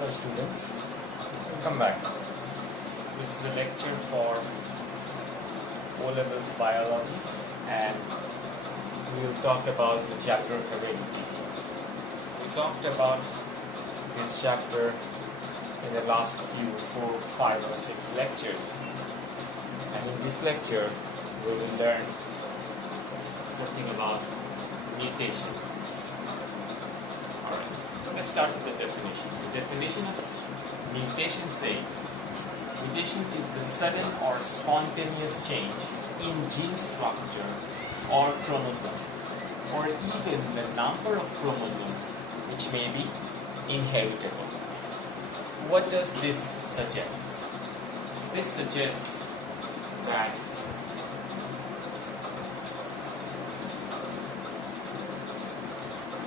Hello students, welcome back. This is a lecture for O-levels biology and we will talk about the chapter Heredity. We talked about this chapter in the last few 4, 5 or 6 lectures, and in this lecture we will learn something about mutation. Alright, let's start with the definition. The definition of mutation says, mutation is the sudden or spontaneous change in gene structure or chromosome, or even the number of chromosomes which may be inheritable. What does this suggest? This suggests that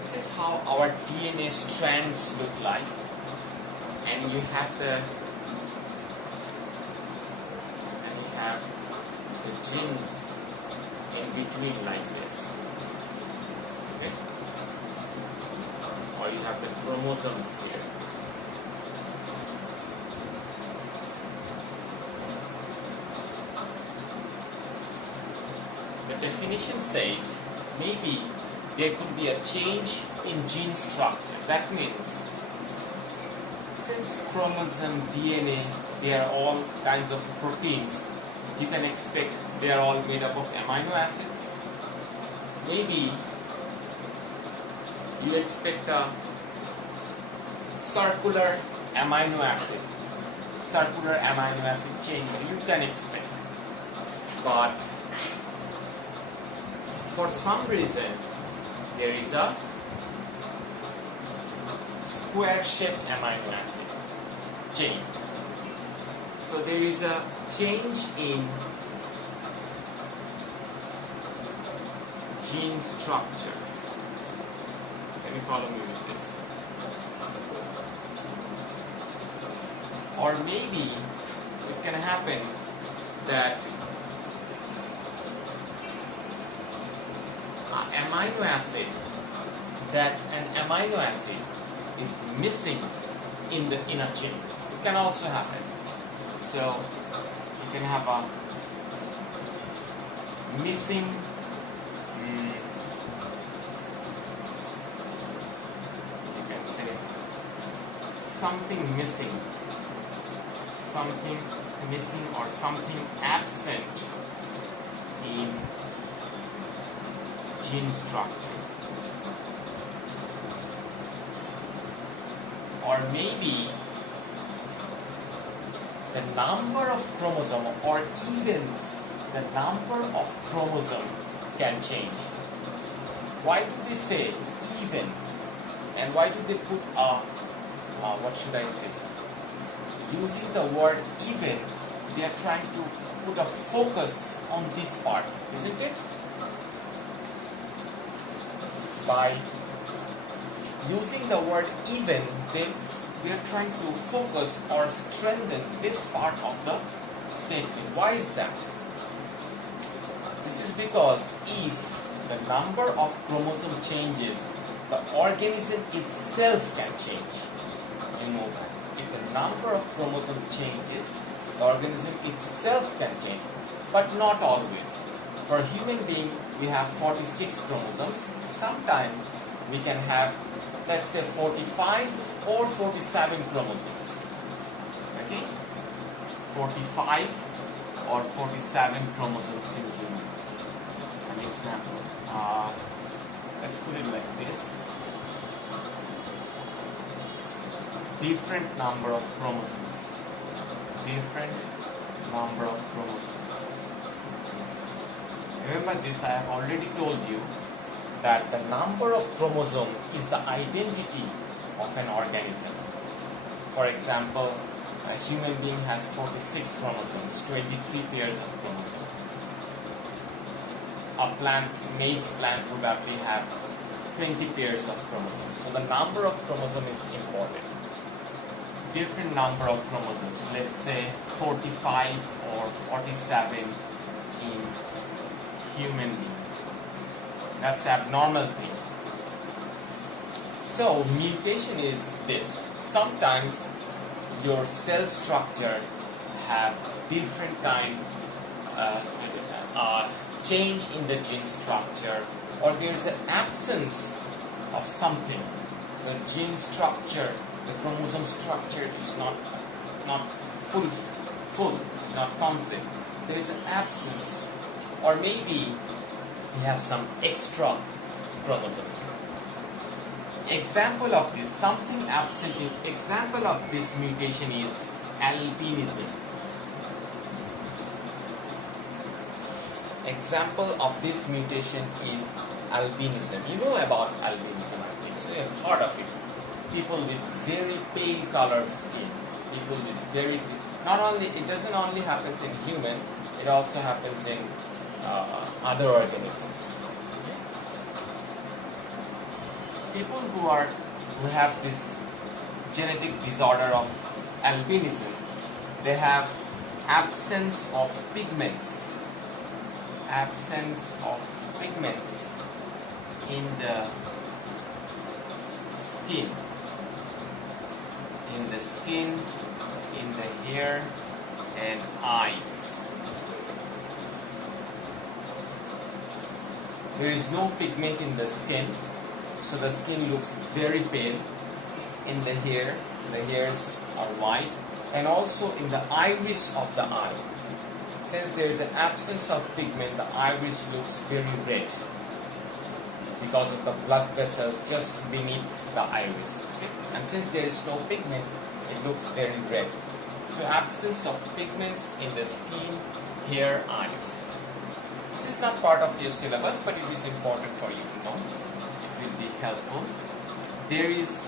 this is how our DNA strands look like, and you have the genes in between like this, okay? Or you have the chromosomes here. The definition says maybe there could be a change in gene structure. That means since chromosome, DNA, they are all kinds of proteins, you can expect they are all made up of amino acids. Maybe you expect a circular amino acid change, you can expect. But for some reason, there is a square-shaped amino acid chain. So there is a change in gene structure. Can you follow me with this? Or maybe it can happen that an amino acid is missing in a chain. It can also happen. So you can have a missing you can say something missing or something absent in gene structure. Or maybe the number of chromosome or even the number of chromosome can change. Why do they say even? And why do they put what should I say? Using the word even, they are trying to put a focus on this part, isn't it? By using the word even, they are trying to focus or strengthen this part of the statement. Why is that? This is because if the number of chromosome changes, the organism itself can change. You know that. If the number of chromosome changes, the organism itself can change, but not always. For a human being, we have 46 chromosomes. Sometimes we can have, let's say, 45 or 47 chromosomes. Okay? 45 or 47 chromosomes in human. An example. Let's put it like this. Different number of chromosomes. Different number of chromosomes. Remember this, I have already told you that the number of chromosomes is the identity of an organism. For example, a human being has 46 chromosomes, 23 pairs of chromosomes. A plant, maize plant probably have 20 pairs of chromosomes. So the number of chromosomes is important. Different number of chromosomes, let's say 45 or 47 in human being. That's abnormal thing. So mutation is this. sometimes your cell structure have different kind change in the gene structure, or there is an absence of something. The gene structure, the chromosome structure is not full, it's not complete. There is an absence, or maybe you have some extra chromosome. Example of this, something absent in, example of this mutation is albinism. Example of this mutation is albinism. You know about albinism, I think, so you have heard of it. People with very pale colored skin, people with very, not only, it doesn't only happens in human, it also happens in other organisms. Okay? People who have this genetic disorder of albinism, they have absence of pigments in the skin, in the hair and eyes. There is no pigment in the skin, so the skin looks very pale. In the hair, the hairs are white, and also in the iris of the eye. Since there is an absence of pigment, the iris looks very red because of the blood vessels just beneath the iris. Okay? And since there is no pigment, it looks very red. So absence of pigments in the skin, hair, eyes. This is not part of your syllabus, but it is important for you to know. It will be helpful. There is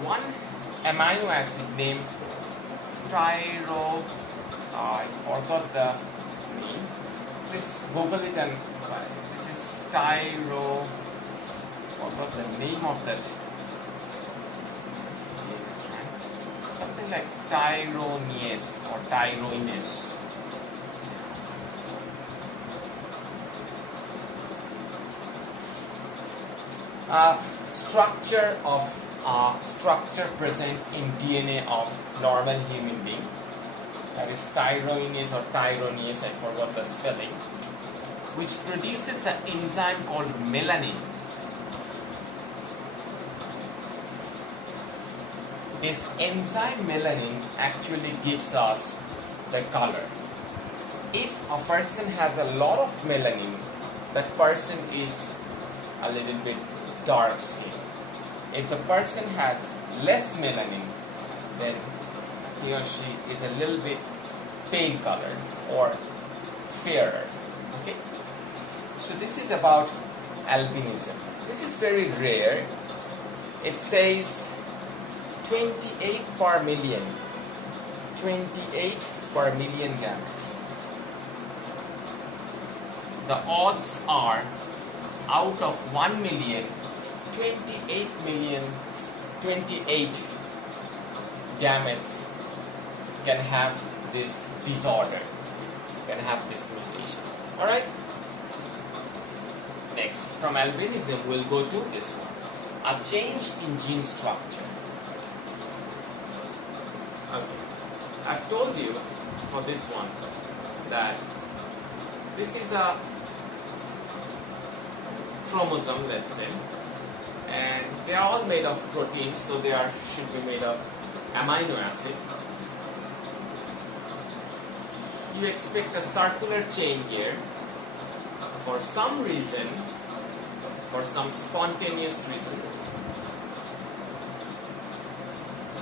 one amino acid named I forgot the name. Please Google it and this is forgot the name of that. Something like tyrosinase or tyrosinase. Structure present in DNA of normal human being. That is tyrosinase or tyrosinase, I forgot the spelling, which produces an enzyme called melanin. This enzyme melanin actually gives us the color. If a person has a lot of melanin, that person is a little bit dark skin. If the person has less melanin, then he or she is a little bit pale colored or fairer. Okay? So this is about albinism. This is very rare. It says 28 per million. 28 per million gametes. The odds are out of 1 million, 28 gametes can have this disorder, can have this mutation. Alright? Next, from albinism, we'll go to this one. A change in gene structure. Okay. I've told you for this one that this is a chromosome, let's say, and they are all made of proteins, so they should be made of amino acid. You expect a circular chain here. For some reason, for some spontaneous reason,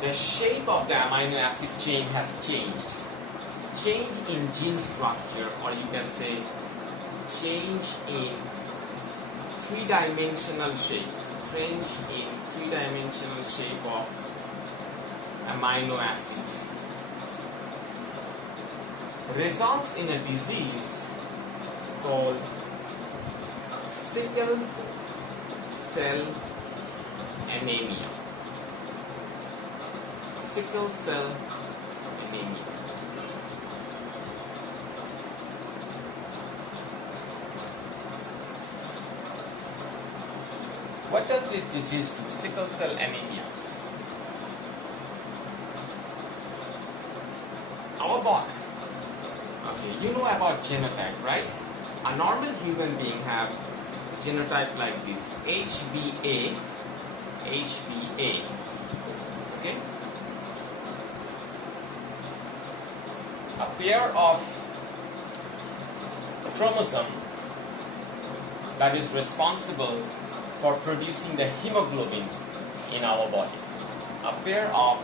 the shape of the amino acid chain has changed. Change in gene structure, or you can say change in three-dimensional shape. Change in three-dimensional shape of amino acid results in a disease called sickle cell anemia. Sickle cell anemia. What does this disease do? Sickle cell anemia. You know about genotype, right? A normal human being have genotype like this, HBA, HBA, okay? A pair of chromosome that is responsible for producing the hemoglobin in our body. A pair of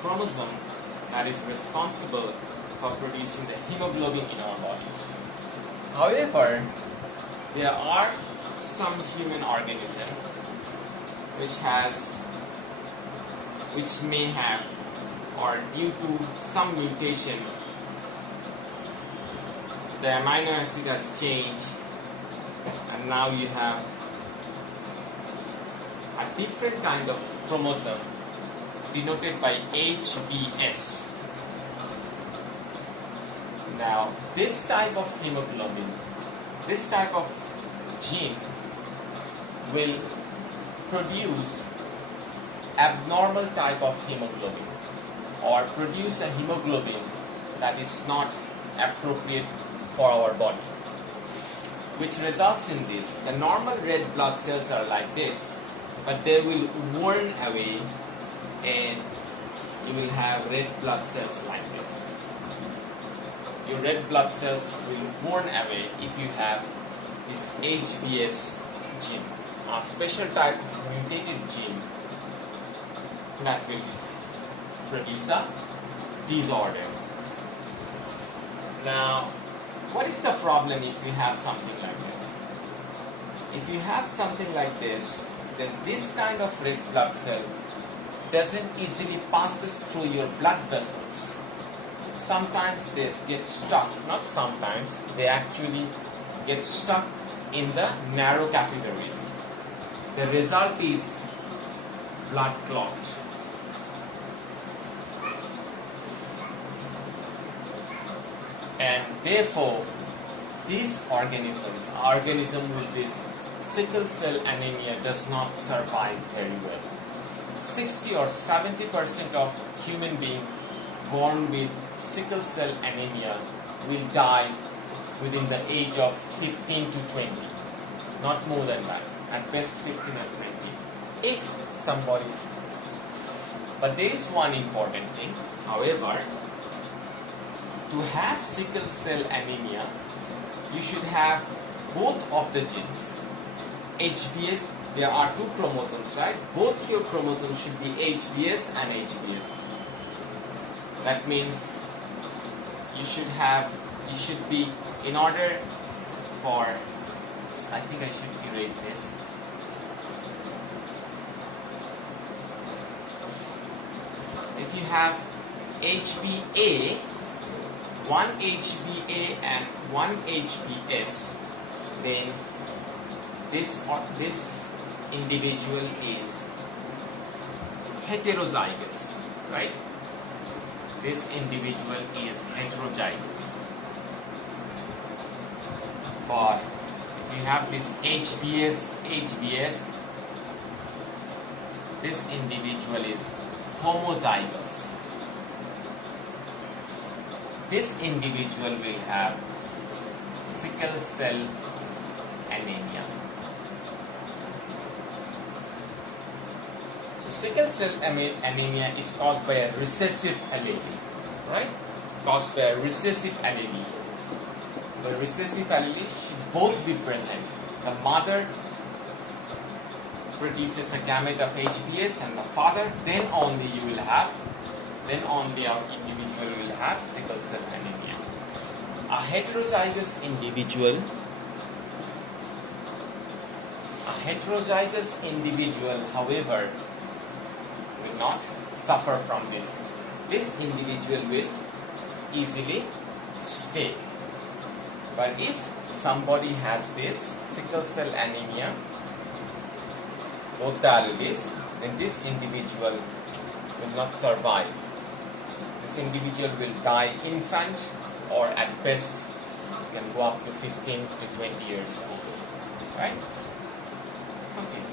chromosome that is responsible for producing the hemoglobin in our body. However, there are some human organism which may have, or due to some mutation, the amino acid has changed, and now you have a different kind of chromosome denoted by HBS. Now, this type of hemoglobin, this type of gene will produce abnormal type of hemoglobin, or produce a hemoglobin that is not appropriate for our body, which results in this. The normal red blood cells are like this, but they will worn away and you will have red blood cells like this. Your red blood cells will worn away if you have this HBS gene, a special type of mutated gene that will produce a disorder. Now, what is the problem if you have something like this? If you have something like this, then this kind of red blood cell doesn't easily passes through your blood vessels. Sometimes they get stuck, not sometimes, they actually get stuck in the narrow capillaries. The result is blood clot. And therefore, these organism with this sickle cell anemia does not survive very well. 60 or 70% of human beings born with sickle cell anemia will die within the age of 15 to 20. Not more than that. At best 15 or 20. If somebody... But there is one important thing. However, to have sickle cell anemia, you should have both of the genes. HBS, there are two chromosomes, right? Both your chromosomes should be HBS and HBS. That means you should be, in order for, I think I should erase this. If you have HBA, one HBA and one HBS, then this individual is heterozygous, right? This individual is heterozygous. But if you have this HBS, this individual is homozygous. This individual will have sickle cell anemia. So sickle cell anemia is caused by a recessive allele, right? Caused by a recessive allele. The recessive allele should both be present. The mother produces a gamete of HBS and the father, then only our individual will have sickle cell anemia. A heterozygous individual, however, will not suffer from this. This individual will easily stay. But if somebody has this sickle cell anemia, both the alleles, then this individual will not survive. This individual will die infant, or at best can go up to 15 to 20 years old. Right? Okay.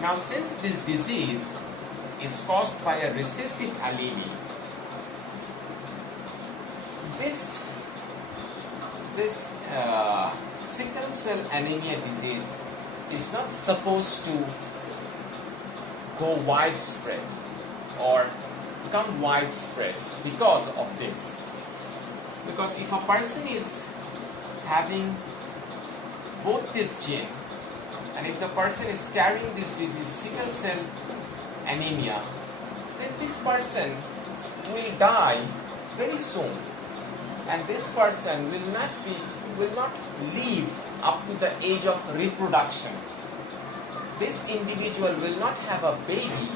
Now, since this disease is caused by a recessive allele, this this sickle cell anemia disease is not supposed to go widespread or become widespread because of this. Because if a person is having both this gene, and if the person is carrying this disease, sickle cell anemia, then this person will die very soon, and this person will not live up to the age of reproduction. This individual will not have a baby,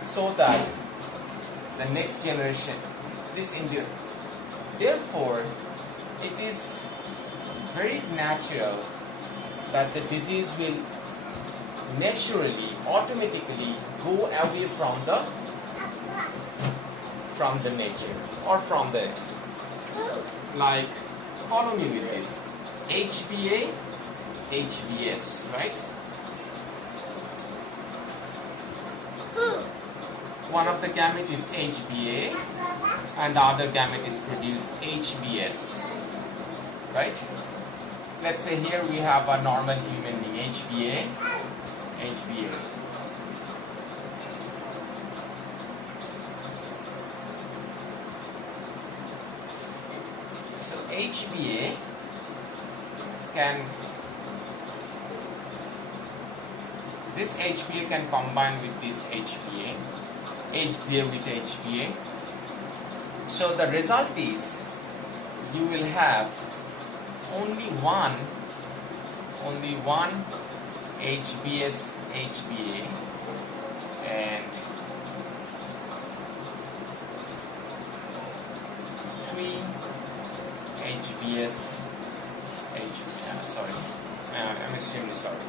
so that the next generation, therefore, it is very natural that the disease will naturally, automatically go away from the nature or from the, like, follow me with this, HbA, HbS, right? One of the gamete is HbA and the other gamete is produced HbS, right? Let's say here we have a normal human being, HbA, HbA. So HbA this HbA can combine with this HbA with HbA. So the result is you will have only one HbS HbA and 3 HbS HbA. I'm extremely sorry.